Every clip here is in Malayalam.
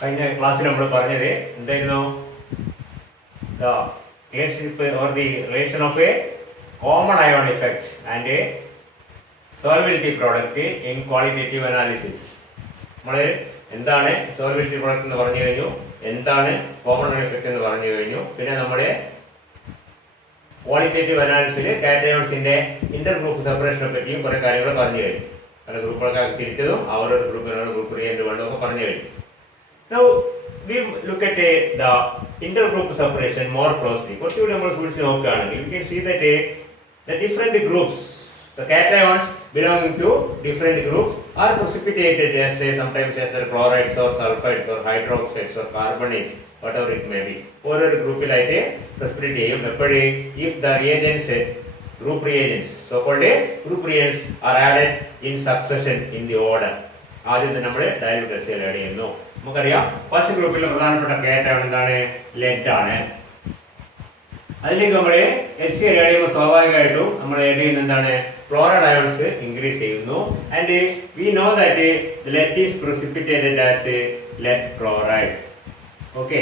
കഴിഞ്ഞ ക്ലാസ്സിൽ നമ്മൾ പറഞ്ഞത് എന്തായിരുന്നു? The relationship or the relation of a common ion effect and a solubility product in qualitative analysis. നമ്മൾ എന്താണ് സോൾബിലിറ്റി പ്രോഡക്റ്റ് എന്ന് പറഞ്ഞു കഴിഞ്ഞു, എന്താണ് കോമൺ അയോൺ ഇഫക്റ്റ് എന്ന് പറഞ്ഞു കഴിഞ്ഞു. പിന്നെ നമ്മുടെ ക്വാളിറ്റേറ്റീവ് അനാലിസിസിൽ കാറ്റയോൺസിന്റെ ഇന്റർ ഗ്രൂപ്പ് സെപ്പറേഷനെ പറ്റിയും കുറെ കാര്യങ്ങൾ പറഞ്ഞു കഴിഞ്ഞു. പല ഗ്രൂപ്പുകളൊക്കെ തിരിച്ചതും അവരുടെ ഗ്രൂപ്പിനോട് ഗ്രൂപ്പ് റിയേറ്റ് വേണ്ടതൊക്കെ പറഞ്ഞു കഴിഞ്ഞു. Now we look at the intergroup separation more closely. കുറച്ചുകൂടി നമ്മൾ സൂക്ഷിച്ച് നോക്കുകയാണെങ്കിൽ we can see that the different groups, the cations belonging to different groups are precipitated as sometimes as chlorides or sulfides or hydroxides or carbonate, whatever it may be. ഓരോ ഗ്രൂപ്പിലായിട്ട് precipitate ചെയ്യും. എപ്പോഴും if the reagents, group reagents, so called group reagents are added in succession in the order. ആദ്യം തന്നെ നമ്മൾ ഡയലൂട്ട് എസ് ആഡ് ചെയ്യുന്നു. നമുക്കറിയാം ഫസ്റ്റ് ഗ്രൂപ്പിലെ പ്രധാനപ്പെട്ട കേറ്റാണ് എന്താണ്? ലെഡ് ആണ്. അതിലേക്ക് നമ്മൾ എസ് സി ആഡ് ചെയ്യുമ്പോൾ സ്വാഭാവികമായിട്ടും നമ്മൾ ആഡ് ചെയ്യുന്ന എന്താണ്? ക്ലോറൈഡ് അയോൺസ് ഇൻക്രീസ് ചെയ്യുന്നു. And we know that lead is precipitated as lead chloride. Okay,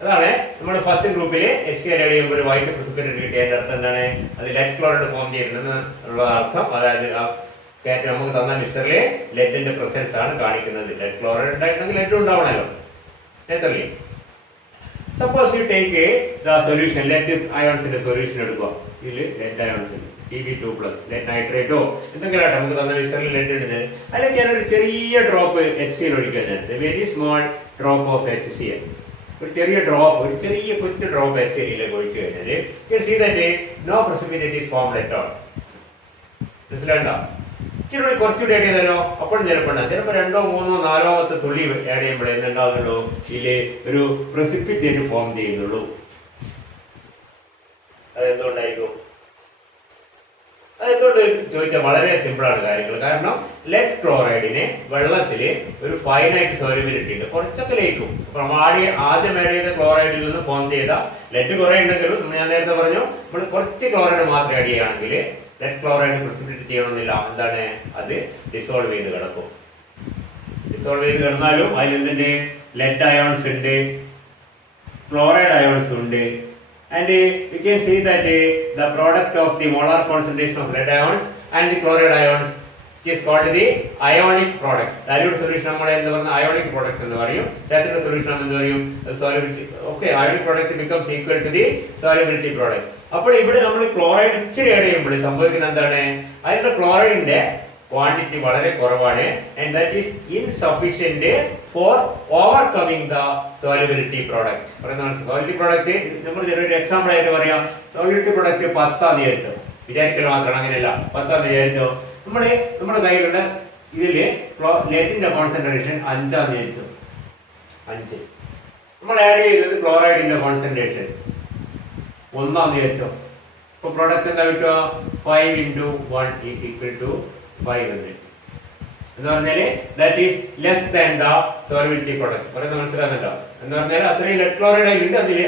അതാണ് നമ്മൾ ഫസ്റ്റ് ഗ്രൂപ്പിൽ എസ് സി ആഡ് ചെയ്യുമ്പോൾ ഒരു വൈറ്റ് പ്രസിപ്പിറ്റേറ്റ് കിട്ടിയതിന്റെ അർത്ഥം എന്താണ്? അത് ലെഡ് ക്ലോറൈഡ് ഫോം ചെയ്യുന്നത് ഉള്ള അർത്ഥം. അതായത് നമുക്ക് തന്ന മിക്സറിലെ ലെഡിന്റെ പ്രസൻസ് ആണ് കാണിക്കുന്നത്. ലെഡ് ക്ലോറൈഡ് ഉണ്ടായിട്ടുണ്ടെങ്കിൽ ലെഡ് ഉണ്ടാവണല്ലോ. നേരത്തല്ലേ? Suppose you take the solution, lead അയോൺസിന്റെ സൊല്യൂഷൻ എടുക്കുക. ഇതിൽ ലെഡ് അയോൺസ് Pb2+, ലെഡ് നൈട്രേറ്റോ എന്തെങ്കിലും ആട്ടെ, നമുക്ക് തന്ന മിക്സറിൽ ലെഡ് ഇടുന്നത്. അല്ലെങ്കിൽ ഞാനൊരു ചെറിയ ഡ്രോപ്പ് HCl ഒഴിക്കുക. Very small drop of HCl, ഒരു ചെറിയ ഡ്രോപ്പ്, ഒരു ചെറിയ കുറ്റി ഡ്രോപ്പ് HCl ഒഴിച്ചു കഴിഞ്ഞാൽ you see that no precipitate is formed at all. മനസ്സിലാണ്ടോ? ഇച്ചിരി കുറച്ചുകൂടി ആഡ് ചെയ്താലോ അപ്പോഴും ചിലപ്പോൾ ചിലപ്പോൾ 2, 3, 4 തുള്ളി ആഡ് ചെയ്യുമ്പോഴേ എന്തുണ്ടാകുന്നുള്ളൂ? ഇതില് ഒരു പ്രസിപ്പിറ്റേറ്റ് ഫോം ചെയ്യുന്നുള്ളൂ. അതെന്തുകൊണ്ടായിരിക്കും? അതെന്തുകൊണ്ട് ചോദിച്ചാൽ വളരെ സിമ്പിൾ ആണ് കാര്യങ്ങൾ. കാരണം ലെഡ് ക്ലോറൈഡിന് വെള്ളത്തിൽ ഒരു ഫൈനൈറ്റ് സോലിബിലിറ്റി ഉണ്ട്, കുറച്ചൊക്കെ ലയിക്കും. അപ്പം ആദ്യം ആഡ് ചെയ്ത ക്ലോറൈഡിൽ നിന്ന് ഫോം ചെയ്ത ലെഡ് കുറേ ഉണ്ടെങ്കിലും ഞാൻ നേരത്തെ പറഞ്ഞു നമ്മൾ കുറച്ച് ക്ലോറൈഡ് മാത്രം ആഡ് ചെയ്യുകയാണെങ്കിൽ ലെഡ് ക്ലോറൈഡ് പ്രസിപ്പിറ്റേറ്റ് ചെയ്യണമെന്നില്ല. എന്താണ്? അത് ഡിസോൾവ് ചെയ്ത് കിടക്കും. ഡിസോൾവ് ചെയ്ത് കിടന്നാലും അതിൽ എന്തുണ്ട്? ലെഡ് അയോൺസ് ഉണ്ട്, ക്ലോറൈഡ് അയോൺസ് ഉണ്ട്. And we can see that the product of the molar concentration of lead ions and the chloride ions is called the ionic product. Dilute solution നമ്മൾ എന്താ പറയുക? ionic product എന്ന് പറയും. Saturated solution എന്ന് പറയും solubility. Okay, ionic product becomes equal to the solubility product. അപ്പോൾ ഇവിടെ നമ്മൾ ക്ലോറൈഡ് ഇച്ചിരി ആഡ് ചെയ്യുമ്പോൾ സംഭവിക്കുന്നത് എന്താണ്? അതിന്റെ ക്ലോറൈഡിന്റെ ക്വാണ്ടിറ്റി വളരെ കുറവാണ്. And that is insufficient for overcoming the solubility product. Solubility product നമ്മൾ ചെറിയൊരു എക്സാമ്പിൾ ആയിട്ട് പറയാം. സോലിബിലിറ്റി പ്രോഡക്റ്റ് 10 വിചാരിച്ചോ, വിചാരിക്കൽ മാത്രമാണ്, അങ്ങനെയല്ല. 10 വിചാരിച്ചോ. നമ്മുടെ കയ്യിലുള്ള ഇതില് ലെഡിന്റെ കോൺസെൻട്രേഷൻ 5 വിചാരിച്ചോ. 5 നമ്മൾ ആഡ് ചെയ്തത് ക്ലോറൈഡിന്റെ കോൺസെൻട്രേഷൻ 1 വിചാരിച്ചോ. ഇപ്പൊ പ്രോഡക്റ്റ് എന്താ കിട്ടുക? 5 × 1 ഈസ് ഈക്വൽ ടു 500 എന്ന് പറഞ്ഞാല് that is less than the solubility product. പറയുന്നത് മനസ്സിലാകുന്നുണ്ടോ? എന്ന് പറഞ്ഞാൽ അത്രയും ലെഡ് ക്ലോറൈഡ് ഉണ്ട്, അതിൽ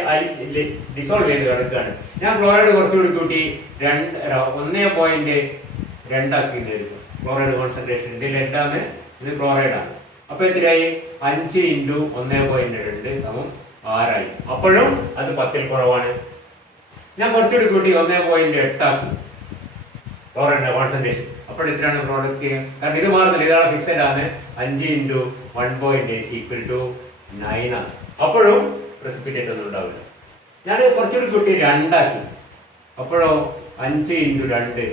ഡിസോൾവ് ചെയ്ത് കിടക്കുകയാണ്. ഞാൻ ക്ലോറൈഡ് കുറച്ചുകൂടി കൂട്ടി 1.2 ആക്കി നേരിട്ടു. ക്ലോറൈഡ് കോൺസെൻട്രേഷൻ ഇത് ലെഡാണ്, ഇത് ക്ലോറൈഡ് ആണ്. അപ്പൊ എത്രയായി? 5 × 1.2 = 6 അപ്പോഴും അത് 10 കുറവാണ്. ഞാൻ കുറച്ചുകൂടി കൂട്ടി 1.8 ആക്കി ക്ലോറൈഡിന്റെ കോൺസെൻട്രേഷൻ. അപ്പോൾ ഇത്രയാണ് പ്രോഡക്റ്റ്. കാരണം ഇത് മാറുന്നില്ല, ഇതാണ് ഫിക്സഡ് ആണ്. 5 × 1.8 = 9 ആണ്. അപ്പോഴും പ്രസിപ്പിറ്റേറ്റ് ഒന്നും ഉണ്ടാവില്ല. ഞാൻ കുറച്ചുകൂടി കൂട്ടി 2 ആക്കി, അപ്പോഴോ 5 × 2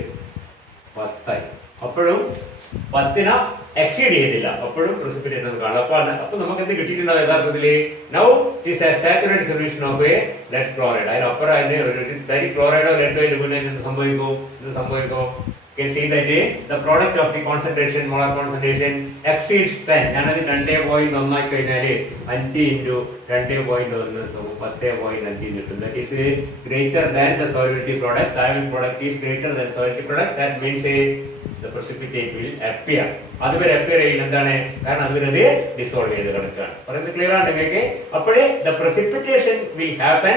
10 ആയി. അപ്പോഴും 10 എക്സീഡ് ചെയ്തില്ല, അപ്പോഴും പ്രസിപ്പിറ്റേറ്റ് ഒന്നും കാണാം. അപ്പൊ നമുക്ക് എന്ത് കിട്ടിയിട്ടുണ്ടാവും യഥാർത്ഥത്തില്? Now it is a saturated solution of a lead chloride. അതിനപ്പുറം അതിന് ഒരു തരി ക്ലോറൈഡോ ലെഡോ ഇതിന് എന്ത് സംഭവിക്കും? Can see that the product of the concentration, molar concentration exceeds 10. ഞാനത് 2.1 ആക്കി കഴിഞ്ഞാൽ 5 × 2.1 10.5 കിട്ടും. That is greater than the solubility product. Ionic product is greater than solubility product. That means the precipitate will appear. അതുവരെ appear ചെയ്യുന്നത് എന്താണ്? കാരണം അതുവരെ അത് ഡിസോൾവ് ചെയ്ത് കിടക്കുകയാണ്. പറയുന്നത് ക്ലിയർ ആണ് നിങ്ങൾക്ക്? അപ്പോഴേ the precipitation will happen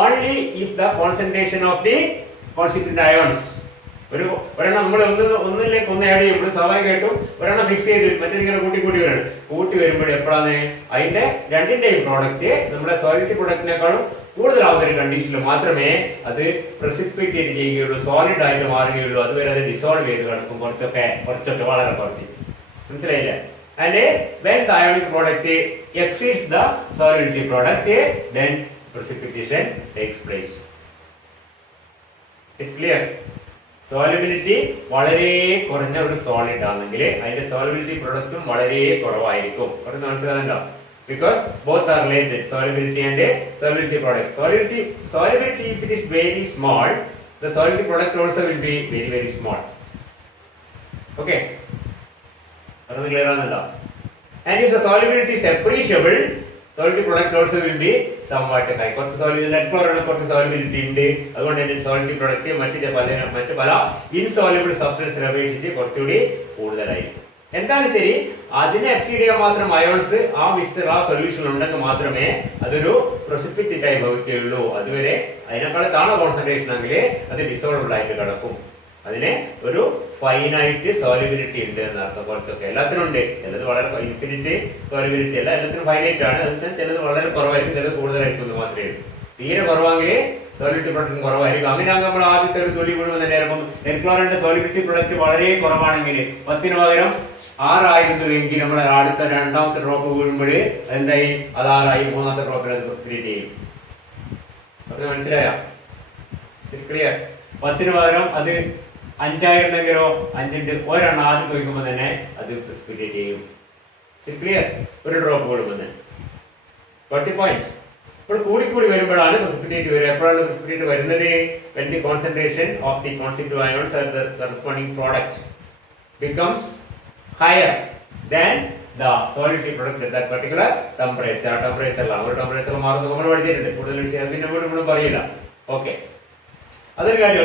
only if the concentration of the constituent ions ഒരെണ്ണം നമ്മൾ ഒന്നിലേക്ക് ഒന്ന് ആഡ് ചെയ്യുമ്പോൾ സ്വാഭാവികമായിട്ടും ഒരെണ്ണം ഫിക്സ് ചെയ്ത് മറ്റേതിങ്ങനെ കൂട്ടി വരണം. കൂട്ടി വരുമ്പോൾ എപ്പോഴാണ് അതിന്റെ രണ്ടിന്റെയും പ്രോഡക്റ്റ് നമ്മുടെ സോളിഡ് പ്രൊഡക്റ്റിനേക്കാളും കൂടുതലാവുന്ന ഒരു കണ്ടീഷനിൽ മാത്രമേ അത് പ്രസിപ്പിറ്റേറ്റ് ചെയ്യുകയുള്ളൂ, സോളിഡ് ആയിട്ട് മാറുകയുള്ളൂ. അതുവരെ അത് ഡിസോൾവ് ചെയ്ത് കിടക്കും കുറച്ചൊക്കെ വളരെ കുറച്ച്. മനസ്സിലായില്ലേ? And when the ionic product exceeds the solubility product, then precipitation takes place. It clear? Solubility വളരെ കുറഞ്ഞ ഒരു സോളിഡ് ആണെങ്കിൽ അതിന്റെ സോളിബിലിറ്റി പ്രൊഡക്റ്റും വളരെ കുറവായിരിക്കും. കുറച്ച് മനസ്സിലാകുന്നുണ്ടോ? Because both are related, solubility and solubility product. Solubility if it is very small, the solubility product also will be very small. Okay, are you clear on that? And if the solubility is appreciable, solubility product also will be somewhat high. കുറച്ച് solubility നെറ്റ്വർക്ക് കുറച്ച് solubility ഉണ്ട്, അതുകൊണ്ട് തന്നെ solubility product മറ്റു പല insoluble substances അപേക്ഷിച്ച് കുറച്ചുകൂടി കൂടുതലായിരിക്കും. എന്തായാലും ശരി, അതിനെ എക്സീഡ് ചെയ്യാൻ മാത്രം അയോൺസ് ആ സൊല്യൂഷൻ ഉണ്ടെങ്കിൽ മാത്രമേ അതൊരു പ്രസിപ്പിറ്റേറ്റ് ആയി ഭവിക്കുകയുള്ളൂ. അതുവരെ അതിനേക്കാൾ താണ കോൺസെൻട്രേഷൻ ആണെങ്കിൽ അത് ഡിസോൾവബിൾ ആയിട്ട് കിടക്കും. അതിന് ഒരു ഫൈനൈറ്റ് സോലിബിലിറ്റി ഉണ്ട് എന്നർത്ഥം. കുറച്ചൊക്കെ എല്ലാത്തിനും ഉണ്ട്, ചിലത് വളരെ ഇൻഫിനിറ്റ് സോലിബിലിറ്റി അല്ല, എല്ലാത്തിനും ഫൈനൈറ്റ് ആണ്. അതിന് ചിലത് വളരെ കുറവായിരിക്കും, ചിലത് കൂടുതലായിരിക്കും എന്ന് മാത്രമേ ഉള്ളൂ. തീരെ കുറവാണെങ്കിൽ സോലിബിലിറ്റി പ്രൊഡക്റ്റ് കുറവായിരിക്കും. അങ്ങനെയാകുമ്പോൾ നമ്മൾ ആദ്യത്തെ ഒരു തുള്ളി മുഴുവൻ തന്നെ ചിലപ്പം എക്ലോറിന്റെ സോലിബിലിറ്റി പ്രൊഡക്റ്റ് വളരെ കുറവാണെങ്കിൽ 10 പകരം 6 ആയിരുന്നുവെങ്കിൽ നമ്മൾ അടുത്ത രണ്ടാമത്തെ ഡ്രോപ്പ് വീഴുമ്പോൾ എന്തായി? അത് 6 ആയി. മൂന്നാമത്തെ ഡ്രോപ്പിൽ അത് പ്രസിപ്പിറ്റേറ്റ് ചെയ്യും. അത് മനസ്സിലായോ? ക്ലിയർ? 10 പകരം അത് 5 ആയിരുന്നെങ്കിലോ 5 ഒരെണ്ണം ആദ്യം ചോദിക്കുമ്പോൾ തന്നെ അത് പ്രസിപ്പിറ്റേറ്റ് ചെയ്യും. ക്ലിയർ? ഒരു ഡ്രോപ്പ് വീഴുമ്പോൾ തന്നെ 40 പോയിന്റ്. ഇപ്പോൾ കൂടി വരുമ്പോഴാണ് പ്രസിപ്പിറ്റേറ്റ് വരിക. എപ്പോഴാണ് പ്രസിപ്പിറ്റേറ്റ് വരുന്നത്? when the concentration of the constituent ions at the corresponding product becomes higher than the solidity product at that particular temperature. Temperature മാറുന്ന നമ്മൾ പഠിച്ചിട്ടുണ്ട്. കൂടുതൽ വിഷയം പിന്നെ വീണ്ടും പറയില്ല. ഓക്കെ, അതൊരു കാര്യം.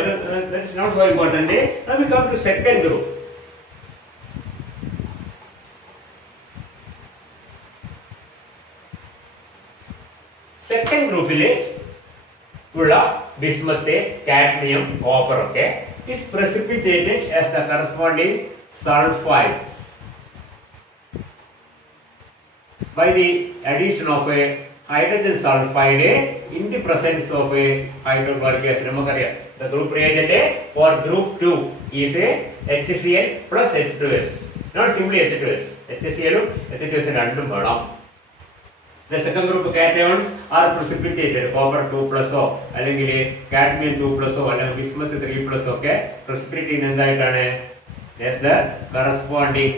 that is not so important. Now we come to second group. Second ഗ്രൂപ്പില് ഉള്ള ബിസ്മത്ത്, കാഡ്മിയം, കോപ്പർ ഒക്കെ is precipitated as the corresponding sulfides by the addition of a hydrogen sulfide in the presence of a hydrochloric acid. നമുക്കറിയാം the group reagent for group 2 is a HCl plus H2S, not simply H2S. HCl ഉം H2S രണ്ടും വേണം. The second group cations are precipitated, copper 2+ അല്ലെങ്കിൽ cadmium 2+ അല്ലെങ്കിൽ bismuth 3+ ഒക്കെ precipitate ചെയ്യുന്ന എന്തായിട്ടാണ്? Yes, the corresponding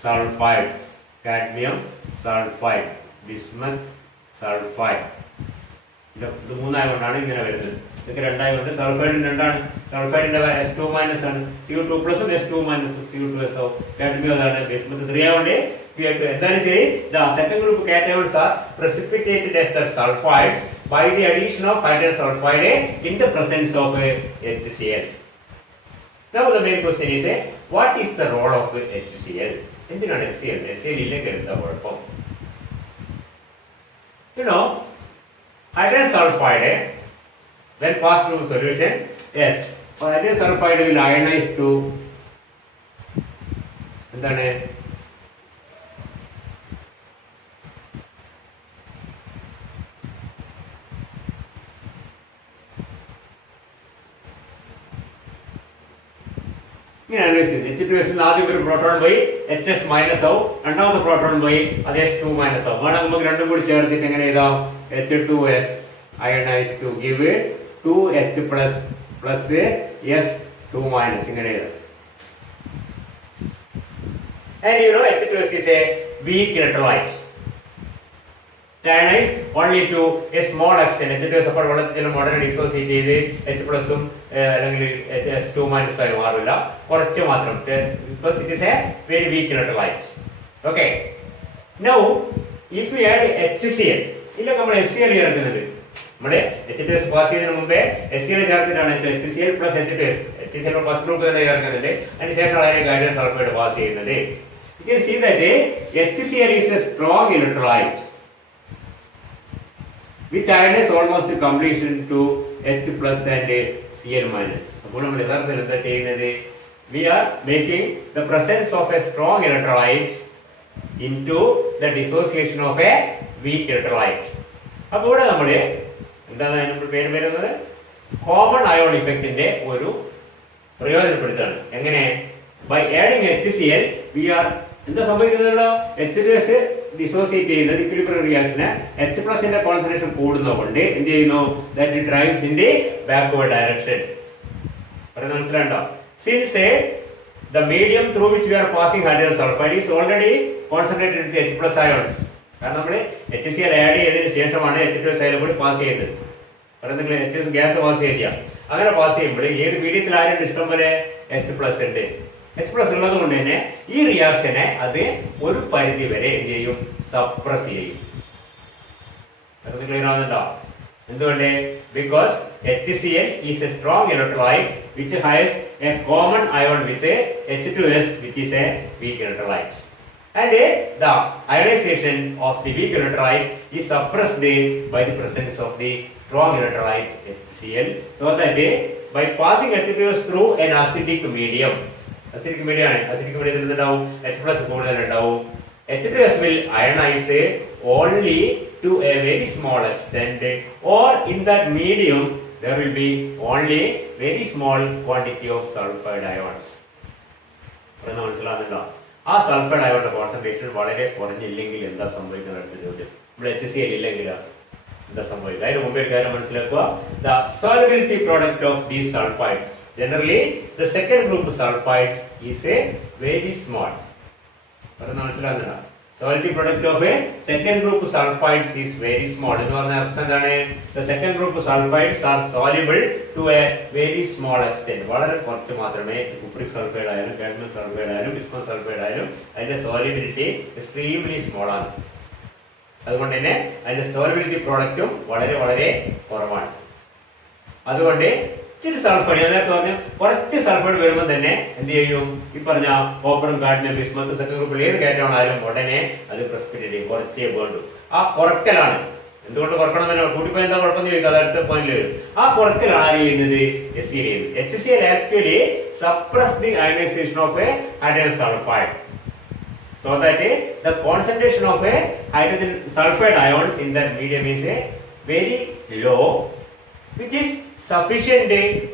sulfides. cadmium sulfide, bismuth sulfide. ഇത് മൂന്നായതുകൊണ്ടാണ് ഇങ്ങനെ വരുന്നത്. ഇതൊക്കെ രണ്ടായതുകൊണ്ട് സൾഫൈഡിന് രണ്ടാണ്. സൾഫൈഡിന്റെ S2- ആണ്, Cu2+ S2- Cu2SO. കാഡ്മിയം അതാണ്, bismuth 3 ആയതുകൊണ്ട് എന്തായാലും ശരി. The second group cations are precipitated as the sulfides by the addition of hydrogen sulfide in the presence of HCl. Now the main question is, what is the role of HCl? എന്തിനാണ് HCl? HCl ഇല്ലെങ്കിൽ എന്താ കുഴപ്പം? You know, hydrogen sulfide when passed through solution, yes, hydrogen sulfide will ionize to എന്താണ്? H2S ആദ്യം ഒരു പ്രോട്ടോൺ പോയി HS- ആവും, രണ്ടാമത്തെ പ്രോട്ടോൺ പോയി അത് S2- ആവും. വേണം നമുക്ക് രണ്ടും കൂടി ചേർത്തിട്ട് എങ്ങനെ എഴുതാം? H2S ionise to give 2H+ S2- ഇങ്ങനെ എഴുതാം. And you know H2S is a weak electrolyte. Ionize only to a small extent. H2S അപ്പോൾ വെള്ളത്തിൽ മോഡൽ ഡിസോസിയേറ്റ് ചെയ്ത് H+ അല്ലെങ്കിൽ S2- ആയി മാറില്ല, കുറച്ച് മാത്രം. Because it is a very weak electrolyte. Okay. Now if we add HCl, ഇല്ല നമ്മൾ HCl ചേർക്കുന്നത്. നമ്മുടെ H2S പാസ് ചെയ്യുന്നതിന് മുമ്പേ HCl ചേർത്തിട്ടാണ് HCl + H2S. HCl first group തന്നെ ചേർക്കുന്നത്, അതിനുശേഷമാണ് ഹൈഡ്രജൻ സൾഫൈഡ് പാസ് ചെയ്യുന്നത്. You can see that HCl is a strong electrolyte which ionize almost completion to H+ and Cl minus. അപ്പോൾ നമ്മൾ യഥാർത്ഥത്തിൽ എന്താ ചെയ്യുന്നത്? We are making the presence of a strong electrolyte into the dissociation of a weak electrolyte. അപ്പോൾ ഇവിടെ നമ്മൾ എന്താണ് അതിന്റെ പേര് വരുന്നത്? കോമൺ അയോൺ ഇഫക്റ്റിന്റെ ഒരു പ്രയോജനപ്പെടുത്താണ്. എങ്ങനെ? By adding HCl we are എന്താ സംഭവിക്കുന്നത്? H2S ഡിസോസിയേറ്റ് ചെയ്യുന്നത് ഇക്വിലിബ്രിയം റിയാക്ഷന് H+ന്റെ കോൺസെൻട്രേഷൻ കൂടുന്നതുകൊണ്ട് എന്ത് ചെയ്യുന്നു? That drives in the backward direction. പറയുന്നത് മനസ്സിലാണ്ടോ? Since the medium through which we are passing hydrogen sulfide is already concentrated with H+ ions. കാരണം നമ്മൾ HCl ആഡ് ചെയ്തതിനു ശേഷമാണ് H2S അതിൽ കൂടി പാസ് ചെയ്യുന്നത്. പറയുന്നത് H2S ഗ്യാസ് പാസ് ചെയ്യുക. അങ്ങനെ പാസ് ചെയ്യുമ്പോൾ ഏത് മീഡിയത്തിൽ ആരുണ്ട്? ഇഷ്ടം പോലെ H+ ഉണ്ട്. H+ ഉള്ളത് കൊണ്ട് തന്നെ ഈ റിയാക്ഷനെ അത് ഒരു പരിധി വരെ എന്ത് ചെയ്യും? സപ്രസ് ചെയ്യും. ക്ലിയർ ആവുന്നുണ്ടോ? എന്തുകൊണ്ട്? Because HCl is a strong electrolyte which has a common ion with H2S which is a weak electrolyte. And the ionization of the weak electrolyte is suppressed by the presence of the strong electrolyte HCl, so that by passing H2S through an acidic medium, acidic medium എന്തുണ്ടാവും? H+ കൂടുതൽ ഉണ്ടാവും. H2S will ionize only to a very small extent, or in that medium there will be only very small quantity of sulfide ions. മനസ്സിലാകുന്നുണ്ടോ? ആ സൾഫൈഡ് അയോണിന്റെ കോൺസെൻട്രേഷൻ വളരെ കുറഞ്ഞില്ലെങ്കിൽ എന്താ സംഭവിക്കുന്നത്? അടുത്ത ചോദ്യം. ഇവിടെ HCl ഇല്ലെങ്കിലോ എന്താ സംഭവിക്കുക? അതിന് മുമ്പേ കാര്യം മനസ്സിലാക്കുക. The solubility product of these sulfides, generally the second group sulfides is a very small. മനസ്സിലാകുന്നുണ്ടോ? Solubility product of a second group sulfides is very small. എന്ന് പറഞ്ഞാൽ അർത്ഥം എന്താണ്? The second group sulfides are soluble to a very small extent. വളരെ കുറച്ച് മാത്രമേ കുപ്രിക് സൾഫൈഡ് ആയാലും കാഡ്മിയം സൾഫൈഡ് ആയാലും ബിസ്മത് സൾഫൈഡ് ആയാലും അതിന്റെ സോലിബിലിറ്റി എക്സ്ട്രീംലി സ്മോൾ ആണ്. അതുകൊണ്ട് തന്നെ അതിന്റെ സോലിബിലിറ്റി പ്രോഡക്റ്റും വളരെ വളരെ കുറവാണ്. അതുകൊണ്ട് ഇച്ചിരി സൾഫൈഡ്, നേരത്തെ പറഞ്ഞു കുറച്ച് സൾഫൈഡ് വരുമ്പോൾ തന്നെ എന്ത് ചെയ്യും? ഈ പറഞ്ഞ കോപ്പറും കാഡ്മിയം ബിസ്മത്ത് സെക്കൻഡ് ഗ്രൂപ്പിൽ ഏത് കയറ്റം ആയാലും ഉടനെ അത് പ്രസിപ്പിറ്റേറ്റ് ചെയ്യും. കുറച്ചേ വേണ്ടു. ആ കുറക്കലാണ്. എന്തുകൊണ്ട് കുറക്കണം തന്നെ? കൂട്ടിപ്പോയി എന്താ കുഴപ്പം ചോദിക്കുക? അത് അടുത്ത പോയിന്റിൽ വരും. ആ കുറക്കലാണ് ആര് ചെയ്യുന്നത്? HCl ചെയ്യുന്നത്. HCl actually suppress the ionization of a hydrogen sulphide, so that the concentration of a hydrogen sulfide ions in that medium is a very low, which is sufficient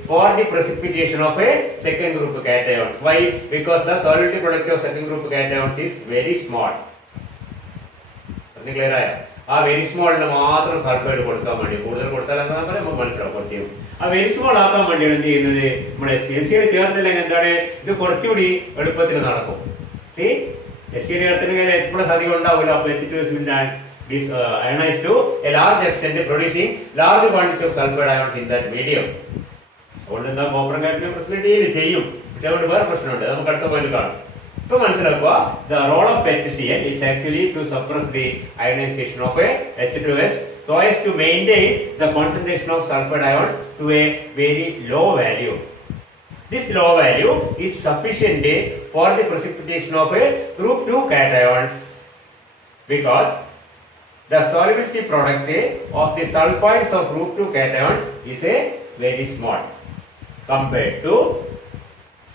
for the precipitation of a second group cations. Why? Because the solubility product of second group cations is very small. Clear ആയോ? ആ വെരി സ്മോളിന് മാത്രം സൾഫൈഡ് കൊടുക്കാൻ വേണ്ടി, കൂടുതൽ കൊടുത്താൽ എന്താ പറയാം നമുക്ക് മനസ്സിലാവും. കുറച്ച് ആ വെരി സ്മോൾ ആക്കാൻ വേണ്ടിയാണ് എന്ത് ചെയ്യുന്നത്? നമ്മുടെ HCl ചേർത്തില്ലെങ്കിൽ എന്താണ്? ഇത് കുറച്ചുകൂടി എളുപ്പത്തിൽ നടക്കും. HCl ചേർത്തില്ലെങ്കിൽ H+ അധികം ഉണ്ടാവില്ല. അപ്പോൾ H2S will ionize to a large extent, producing large quantity of sulfide ions in that medium. അതുകൊണ്ട് എന്താ? കോപ്പറും കാഡ്മിയം പ്രസിപ്പിറ്റേറ്റ് ചെയ്യും. പക്ഷെ അതുകൊണ്ട് വേറെ പ്രശ്നമുണ്ട്. നമുക്ക് അടുത്ത പോയിന്റ് കാണാം. ഇപ്പൊ മനസ്സിലാക്കുക. The role of HCl is actually to suppress the ionization of a H2S so as to maintain the concentration of sulfide ions to a very low value. This low value is sufficient for the precipitation of a group 2 cations, because the solubility product of the sulfides of group 2 cations is a very small compared to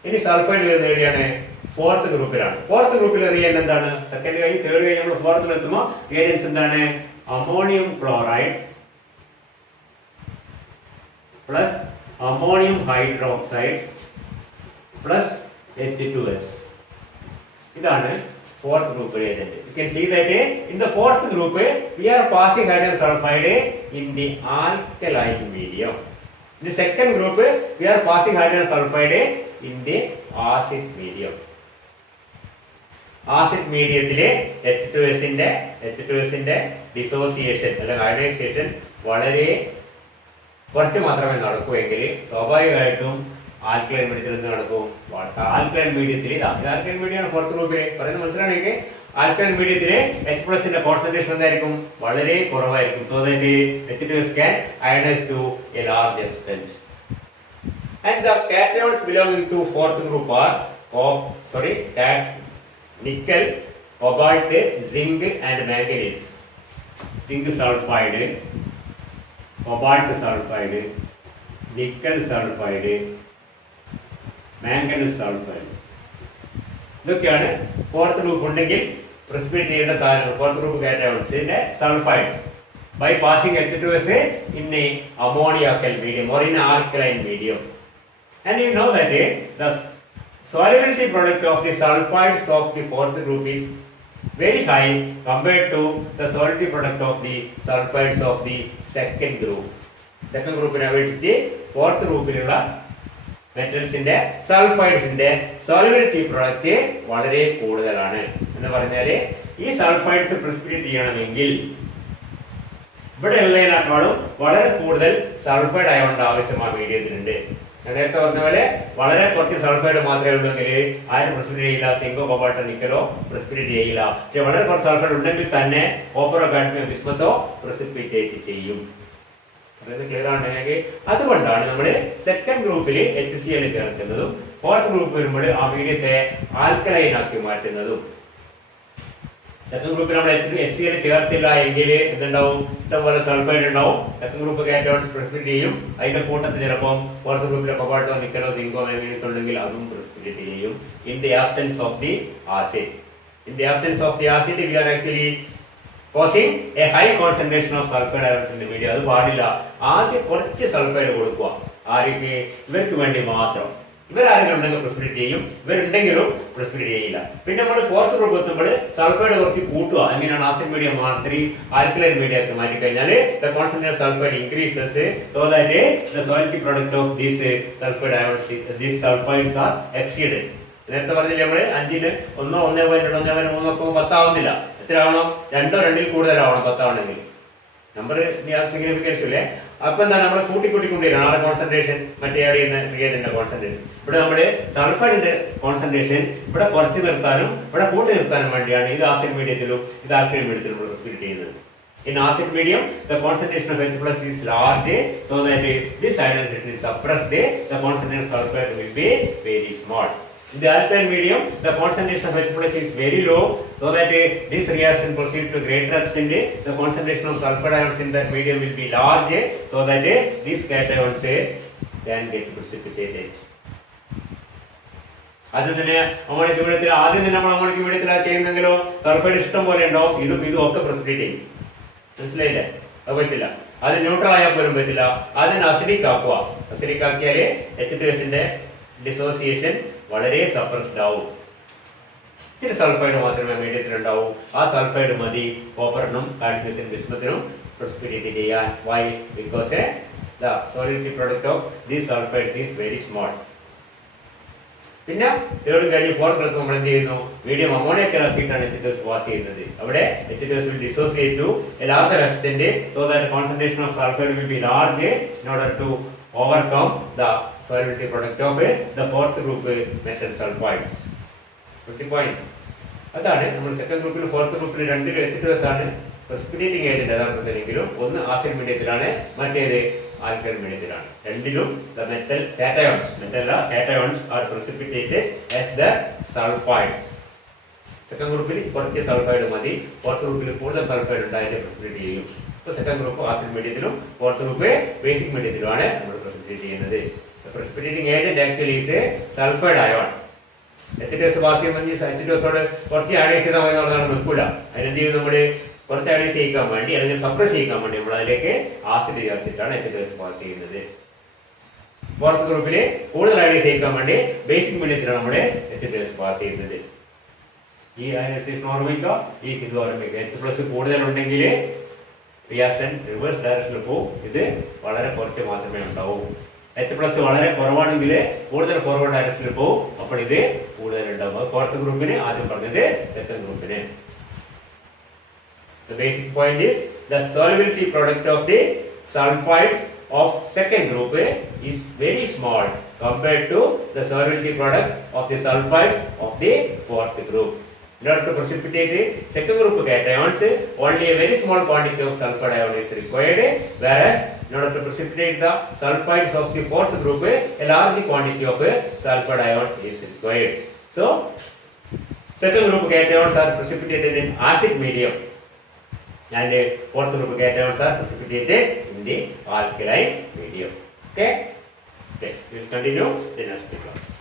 ഇനി സൾഫൈഡ് വരുന്ന എവിടെയാണ്? ഫോർത്ത് ഗ്രൂപ്പിലാണ്. ഫോർത്ത് ഗ്രൂപ്പിൽ റിയൻ എന്താണ്? സെക്കൻഡ് കഴിഞ്ഞ് തേർഡ് കഴിഞ്ഞ് നമ്മൾ ഫോർത്തിൽ എത്തുമ്പോൾ റിയൻസ് എന്താണ്? Ammonium chloride plus ammonium hydroxide plus H2S. ഇതാണ് fourth group reagent. You can see that in the fourth group we are passing hydrogen sulfide in the alkaline medium. In the second group we are passing hydrogen sulfide in the acid medium. Acid mediumത്തിലെ H2S-ന്റെ ഡിസോസിയേഷൻ അല്ലെങ്കിൽ അയണൈസേഷൻ വളരെ കുറച്ച് മാത്രമേ നടക്കൂ എങ്കിൽ സ്വാഭാവികമായിട്ടും ആൽക്കലൈൻ മീഡിയത്തിൽ എന്ത് നടക്കും? ആൽക്കലൈൻ മീഡിയത്തിൽ ആൽക്കലൈൻ മീഡിയമാണ് ഫോർത്ത് ഗ്രൂപ്പിൽ പറയുന്നത് മനസ്സിലാണെങ്കിൽ ആൽക്കലൈൻ മീഡിയത്തിലെ H+ന്റെ കോൺസെൻട്രേഷൻ എന്തായിരിക്കും? വളരെ കുറവായിരിക്കും. So that H2S can ionize to a large extent. And the cations belonging to fourth group are nickel, cobalt, zinc and manganese. Zinc sulfide, cobalt sulfide, nickel sulphide, manganese sulphide. ഇതൊക്കെയാണ് ഫോർത്ത് ഗ്രൂപ്പ് ഉണ്ടെങ്കിൽ precipitate ചെയ്യേണ്ട സാധനങ്ങൾ. ഫോർത്ത് ഗ്രൂപ്പ് കാറ്റയോൺസിന്റെ sulphides by passing H2S in a ammoniacal medium or in alkaline medium. And you know that the solubility product of the sulfides of the fourth group is very high compared to the solubility product of the sulfides of the second group. Second group നെ അപേക്ഷിച്ച് fourth ഗ്രൂപ്പിലുള്ള മെറ്റൽസിന്റെ സൾഫൈഡ്സിന്റെ സോളിബിലിറ്റി പ്രൊഡക്റ്റ് വളരെ കൂടുതലാണ്. എന്ന് പറഞ്ഞാൽ ഈ സൾഫൈഡ്സ് പ്രിസിപിറ്റേറ്റ് ചെയ്യണമെങ്കിൽ ഇവിടെ ഉള്ളതിനേക്കാളും വളരെ കൂടുതൽ സൾഫൈഡ് അയോണിന്റെ ആവശ്യം ആ മീഡിയത്തിലുണ്ട്. ഞാൻ നേരത്തെ പറഞ്ഞ പോലെ വളരെ കുറച്ച് സൾഫൈഡ് മാത്രമേ ഉള്ളെങ്കിൽ ആരും പ്രിസിപിറ്റേറ്റ് ചെയ്യില്ല, സിങ്കോ കൊബാൾട്ടോ നിക്കലോ പ്രിസിപിറ്റേറ്റ് ചെയ്യില്ല. പക്ഷെ വളരെ കുറച്ച് സൾഫൈഡ് ഉണ്ടെങ്കിൽ തന്നെ കോപ്പറോ കാഡ്മിയം ബിസ്മത്തോ പ്രിസിപിറ്റേറ്റ് ചെയ്യും. ക്ലിയർ ആണെങ്കിൽ അതുകൊണ്ടാണ് നമ്മൾ സെക്കൻഡ് ഗ്രൂപ്പിൽ HCl ചേർക്കുന്നതും ഫോർത്ത് ഗ്രൂപ്പ് വരുമ്പോൾ ആ മീഡിയത്തെ ആൽക്കലൈൻ ആക്കി മാറ്റുന്നതും. സെക്കൻഡ് ഗ്രൂപ്പിൽ നമ്മൾ HCl ചേർത്തില്ല എങ്കിൽ എന്തുണ്ടാവും? ഇഷ്ടംപോലെ സൾഫൈഡ് ഉണ്ടാവും. സെക്കൻഡ് ഗ്രൂപ്പ് കാറ്റയോൺസ് പ്രിസിപിറ്റേറ്റ് ചെയ്യും. അതിന്റെ കൂട്ടത്തിൽ ചിലപ്പോൾ ഫോർത്ത് ഗ്രൂപ്പിലെ കൊബാൾട്ടോ നിക്കലോ സിങ്കോ മാംഗനീസ് ഉണ്ടെങ്കിൽ അതും പ്രിസിപിറ്റേറ്റ് ചെയ്യും. In the absence of the acid, in the absence of the acid we are actually causing a high concentration of sulfide ions in the media. അത് പാടില്ല. ആദ്യം കുറച്ച് സൾഫൈഡ് കൊടുക്കുക. ആർക്ക്? ഇവർക്ക് വേണ്ടി മാത്രം. ഇവരാരെങ്കിലും ഉണ്ടെങ്കിൽ പ്രിസിപിറ്റേറ്റ് ചെയ്യും, ഇവരുണ്ടെങ്കിലും പ്രിസിപിറ്റേറ്റ് ചെയ്യില്ല. പിന്നെ നമ്മൾ ഫോർത്ത് ഗ്രൂപ്പ് എത്തുമ്പോൾ സൾഫൈഡ് കുറച്ച് കൂട്ടുക. എങ്ങനെയാണ്? ആസിഡ് മീഡിയം മാറി ആൽക്കലൈൻ മീഡിയത്തിൽ മാറ്റി കഴിഞ്ഞാൽ the concentration of sulfide increases so that the solubility product of these sulfide ions, these sulfides are exceeded. നേരത്തെ പറഞ്ഞില്ല നമ്മള് 5ന് 1, 1.2, 1.3 ഒക്കെ 10 ആവുന്നില്ല. എത്ര ആവണം? 2 2 കൂടുതലാവണം 10 ആവണമെങ്കിൽ. നമ്പർ സിഗ്നിഫിക്കൻസ് ഇല്ലേ? അപ്പൊ എന്താണ്? നമ്മൾ കൂട്ടിക്കൊണ്ടിരിക്കണം ആ കോൺസെൻട്രേഷൻ, മറ്റേ ആഡ് ചെയ്യുന്ന റിയേജന്റിന്റെ കോൺസെൻട്രേഷൻ. ഇവിടെ നമ്മള് സൾഫൈഡിന്റെ കോൺസെൻട്രേഷൻ ഇവിടെ കുറച്ച് നിർത്താനും ഇവിടെ കൂട്ടി നിർത്താനും വേണ്ടിയാണ് ഇത് ആസിഡ് മീഡിയത്തിലും ഇത് ആൽക്കലൈൻ മീഡിയത്തിലും പ്രിസിപിറ്റേറ്റ് ചെയ്യുന്നത്. In acid medium, the concentration of H plus is large, so that this ionization is suppressed. The concentration of sulfide will be very small. In the alkaline medium, the concentration of H plus is very low, so that this reaction proceeds to greater extent. The concentration of sulfide ions in that medium will be large, so that these cations can get precipitated. അത് തന്നെ അമോണിക് മീഡിയത്തിൽ ആദ്യം തന്നെ നമ്മൾ അമോണിക് മീഡിയത്തിൽ ചെയ്യുന്നെങ്കിലോ സൾഫൈഡ് ഇഷ്ടം പോലെ ഉണ്ടാവും. ഇതും ഒക്കെ പ്രിസിപിറ്റേറ്റ് ചെയ്യും. മനസ്സിലായില്ലേ? അത് പറ്റില്ല. അത് ന്യൂട്രൽ ആയാൽ പോലും പറ്റില്ല. അതിന് അസിഡിക് ആക്കുക. അസിഡിക് ആക്കിയാൽ H2Sന്റെ ഡിസോസിയേഷൻ വളരെ സപ്രസ്ഡ് ആവും. ഇച്ചിരി സൾഫൈഡ് മാത്രമേ മീഡിയത്തിൽ ഉണ്ടാവൂ. ആ സൾഫൈഡ് മതി കോപ്പറിനും കാഡ്മിയത്തിനും ബിസ്മത്തിനും പ്രിസിപിറ്റേറ്റ് ചെയ്യാൻ. Why? Because the solubility product of these sulphides is very small. പിന്നെ തേർഡ് കഴിഞ്ഞ് ഫോർത്ത് എടുത്ത് നമ്മൾ എന്ത് ചെയ്യുന്നു? മീഡിയം അമോണിയക്കൽ ആക്കിയിട്ടാണ് H2S വാഷ് ചെയ്യുന്നത്. അവിടെ H2S will dissociate to a larger extent, so that the concentration of sulfide will be large in order to overcome the solubility product of the fourth group metal sulfides. 50 point. അതാണ് നമ്മൾ സെക്കൻഡ് ഗ്രൂപ്പിൽ ഫോർത്ത് ഗ്രൂപ്പിൽ രണ്ടിലും H2S ആണ് പ്രിസിപിറ്റേറ്റിംഗ് ഏജന്റ് യഥാർത്ഥത്തിലെങ്കിലും. ഒന്ന് ആസിഡ് മീഡിയത്തിലാണ്, മറ്റേത് ആൽക്കലൈൻ മീഡിയത്തിലാണ്. രണ്ടിലും the metal cations are precipitated as the sulfides. Second ഗ്രൂപ്പിൽ കുറച്ച് സൾഫൈഡ് മതി, ഫോർത്ത് ഗ്രൂപ്പിൽ കൂടുതൽ സൾഫൈഡ് ഉണ്ടായിട്ട് പ്രിസിപിറ്റേറ്റ് ചെയ്യും. ഇപ്പോൾ സെക്കൻഡ് ഗ്രൂപ്പ് ആസിഡ് മീഡിയത്തിലും ഫോർത്ത് ഗ്രൂപ്പ് ബേസിക് മീഡിയത്തിലുമാണ് നമ്മൾ പ്രിസിപിറ്റേറ്റ് ചെയ്യുന്നത്. Precipitating agent actually is a sulfide ion. H2S pass ചെയ്യുമ്പോൾ H2Sോട് കുറച്ച് ആഡ് ചെയ്താൽ മതി എന്നുള്ളതാണ്. നിൽക്കില്ല. അതിനെന്ത് ചെയ്യും? നമ്മൾ കുറച്ച് ആഡ് ചെയ്യിക്കാൻ വേണ്ടി അല്ലെങ്കിൽ സപ്രസ് ചെയ്യിക്കാൻ വേണ്ടി നമ്മൾ അതിലേക്ക് ആസിഡ് ചേർത്തിട്ടാണ് H2S പാസ് ചെയ്യുന്നത്. ഫോർത്ത് ഗ്രൂപ്പിൽ കൂടുതൽ ആഡ് ചെയ്യിക്കാൻ വേണ്ടി ബേസിക് മീഡിയത്തിലാണ് നമ്മൾ H2S പാസ് ചെയ്യുന്നത്. ഈ അയനൈസേഷൻ ഓർമ്മിക്കുക, ഈ ഇത് ഓർമ്മിക്കുക. H+ കൂടുതൽ ഉണ്ടെങ്കിൽ റിയാക്ഷൻ റിവേഴ്സ് ഡയറക്ഷനിൽ പോകും. ഇത് വളരെ കുറച്ച് മാത്രമേ ഉണ്ടാവൂ. H+ വളരെ കുറവാണെങ്കിൽ കൂടുതൽ ഫോർവേഡ് ഡയറക്ഷനിൽ പോകും. അപ്പോൾ ഇത് കൂടുതൽ ഉണ്ടാവും. ഫോർത്ത് ഗ്രൂപ്പിന് ആദ്യം പറഞ്ഞത് സെക്കൻഡ് ഗ്രൂപ്പിന്. The basic point is the solubility product of the sulfides of second group is very small compared to the solubility product of the sulfides of the fourth group. In order to precipitate second group cations, only a very small quantity of sulfide ion is required, whereas in order to precipitate the sulfides of the fourth group, a large quantity of sulfide ion is required. So, second group cations are precipitated in acid medium, and fourth group cations are precipitated in the alkaline medium. Okay. Okay, we will continue the next class.